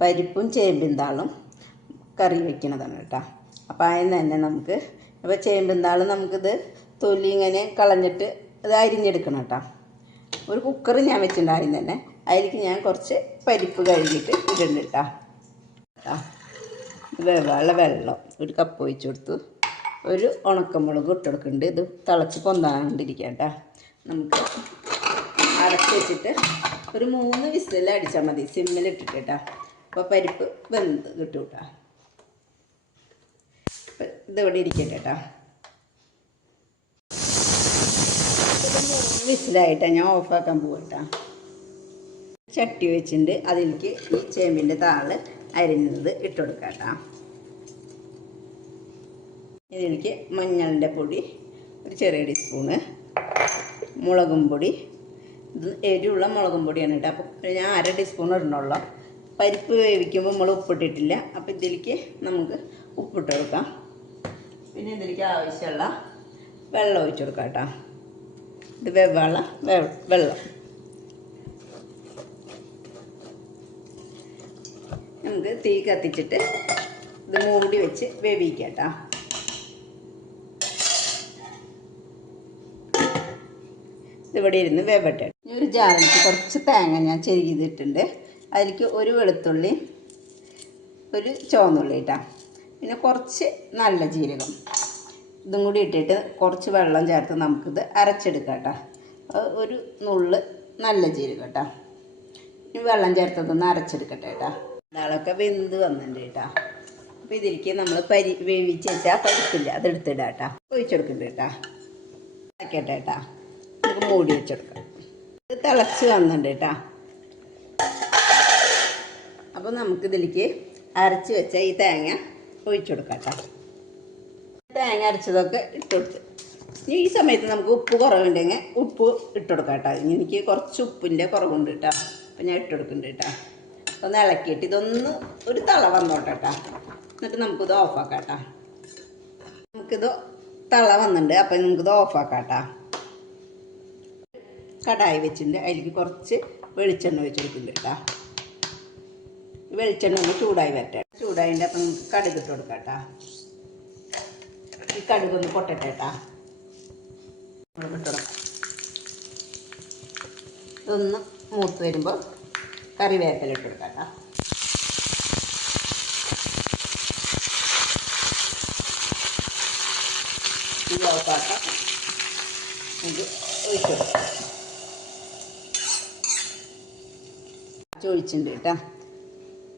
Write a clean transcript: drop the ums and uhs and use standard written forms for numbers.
പരിപ്പും ചേമ്പിൻ താളും കറി വയ്ക്കുന്നതാണ് കേട്ടോ. അപ്പോൾ അതിന് തന്നെ നമുക്ക് അപ്പോൾ ചേമ്പിൻ താൾ നമുക്കിത് തൊലി ഇങ്ങനെ കളഞ്ഞിട്ട് ഇത് അരിഞ്ഞെടുക്കണം കേട്ടോ. ഒരു കുക്കർ ഞാൻ വെച്ചിട്ടുണ്ട് ആദ്യം തന്നെ. അതിലേക്ക് ഞാൻ കുറച്ച് പരിപ്പ് കഴുകിയിട്ട് ഇടുന്നുണ്ട് കേട്ടോ. വേവാനുള്ള വെള്ളം ഒരു കപ്പ് ഒഴിച്ച് കൊടുത്തു. ഒരു ഉണക്കമുളക് ഇട്ട് കൊടുക്കുന്നുണ്ട്. ഇത് തിളച്ച് പൊന്താണ്ടിരിക്കാം കേട്ടോ. നമുക്ക് അടച്ച് വെച്ചിട്ട് ഒരു 3 വിസിൽ അടിച്ചാൽ മതി, സിമ്മിലിട്ടിട്ട് കേട്ടോ. അപ്പോൾ പരിപ്പ് വെന്ത് കിട്ടും കേട്ടോ. ഇതിവിടെ ഇരിക്കട്ടെ കേട്ടോ. 3 വിസിലായിട്ടാണ് ഞാൻ ഓഫാക്കാൻ പോകും കേട്ടോ. ചട്ടി വെച്ചിട്ടുണ്ട്. അതിലേക്ക് ഈ ചേമ്പിൻ്റെ താള് അരിഞ്ഞത് ഇട്ട് കൊടുക്കാം കേട്ടോ. ഇതിലേക്ക് മഞ്ഞളിൻ്റെ പൊടി ഒരു ചെറിയ ടീസ്പൂണ്, മുളകും പൊടി, ഇത് എരിവുള്ള മുളകും പൊടിയാണ് കേട്ടോ. അപ്പോൾ ഞാൻ 1/2 ടീസ്പൂൺ ഇടണുള്ളൂ. പരിപ്പ് വേവിക്കുമ്പോൾ നമ്മൾ ഉപ്പിട്ടിട്ടില്ല. അപ്പോൾ ഇതിലേക്ക് നമുക്ക് ഉപ്പിട്ട് കൊടുക്കാം. പിന്നെ ഇതിലേക്ക് ആവശ്യമുള്ള വെള്ളം ഒഴിച്ച് കൊടുക്കാം കേട്ടോ. ഇത് വെവ്വാള വെള്ളം നമുക്ക് തീ കത്തിച്ചിട്ട് ഇത് മൂടി വെച്ച് വേവിക്കാം കേട്ടോ. ഇതിവിടെ ഇരുന്ന് വേവട്ടെ. ഒരു ജാറിലേക്ക് കുറച്ച് തേങ്ങ ഞാൻ ചെരുകിയിട്ടുണ്ട്. അതിലേക്ക് ഒരു വെളുത്തുള്ളി, ഒരു ചുവന്നുള്ളി ഇട്ടാ, പിന്നെ കുറച്ച് നല്ല ജീരകം, ഇതും കൂടി ഇട്ടിട്ട് കുറച്ച് വെള്ളം ചേർത്ത് നമുക്കിത് അരച്ചെടുക്കാം കേട്ടോ. ഒരു നുള്ള് നല്ല ജീരകം കേട്ടോ. ഇനി വെള്ളം ചേർത്തതൊന്ന് അരച്ചെടുക്കട്ടെ കേട്ടോ. ഇതാളൊക്കെ വെന്ത് വന്നിട്ടുണ്ട് കേട്ടോ. അപ്പോൾ ഇതിലേക്ക് നമ്മൾ വേവിച്ച് വെച്ചാൽ പരിപ്പില്ല, അതെടുത്തിടാം കേട്ടോ. ഒഴിച്ചെടുക്കുന്നുണ്ട് കേട്ടോ. ആക്കട്ടെ കേട്ടോ. നമുക്ക് മൂടി വെച്ചെടുക്കാം. ഇത് തിളച്ച് വന്നിട്ടുണ്ട് കേട്ടോ. അപ്പോൾ നമുക്കിതിലേക്ക് അരച്ച് വെച്ച ഈ തേങ്ങ ഒഴിച്ചു കൊടുക്കാം കേട്ടോ. തേങ്ങ അരച്ചതൊക്കെ ഇട്ട് കൊടുത്ത് ഈ സമയത്ത് നമുക്ക് ഉപ്പ് കുറവുണ്ടെങ്കിൽ ഉപ്പ് ഇട്ട് കൊടുക്കാം കേട്ടോ. എനിക്ക് കുറച്ച് ഉപ്പിൻ്റെ കുറവുണ്ട് കേട്ടോ. അപ്പോൾ ഞാൻ ഇട്ട് കൊടുക്കുന്നുണ്ട് കേട്ടോ. ഒന്ന് ഇളക്കിയിട്ട് ഇതൊന്ന് ഒരു തള വന്നോട്ടെ കേട്ടോ. എന്നിട്ട് നമുക്കിത് ഓഫാക്കാം കേട്ടോ. നമുക്കിത് തള വന്നിട്ടുണ്ട്. അപ്പോൾ നമുക്കിത് ഓഫാക്കാം കേട്ടോ. കടായി വെച്ചിട്ടുണ്ട്. അതിലേക്ക് കുറച്ച് വെളിച്ചെണ്ണ വെച്ച് കൊടുക്കുന്നുണ്ട് കേട്ടോ. വെളിച്ചെണ്ണ ഒന്ന് ചൂടായി വരട്ടെ. ചൂടായിട്ട് അപ്പം നമുക്ക് കടുക് ഇട്ട് കൊടുക്കാം കേട്ടോ. ഈ കടുകൊന്ന് പൊട്ടട്ടെ കേട്ടോ. ഇട്ട് കൊടുക്കാം. ഇതൊന്ന് മൂത്ത് വരുമ്പോൾ കറിവേപ്പില ഇട്ട് കൊടുക്കാം കേട്ടോ. ഇത് ഓഫാക്കാം. ഇത് ഒഴിച്ചു കൊടുക്കാം. ഒഴിച്ചിട്ടുണ്ട് കേട്ടോ.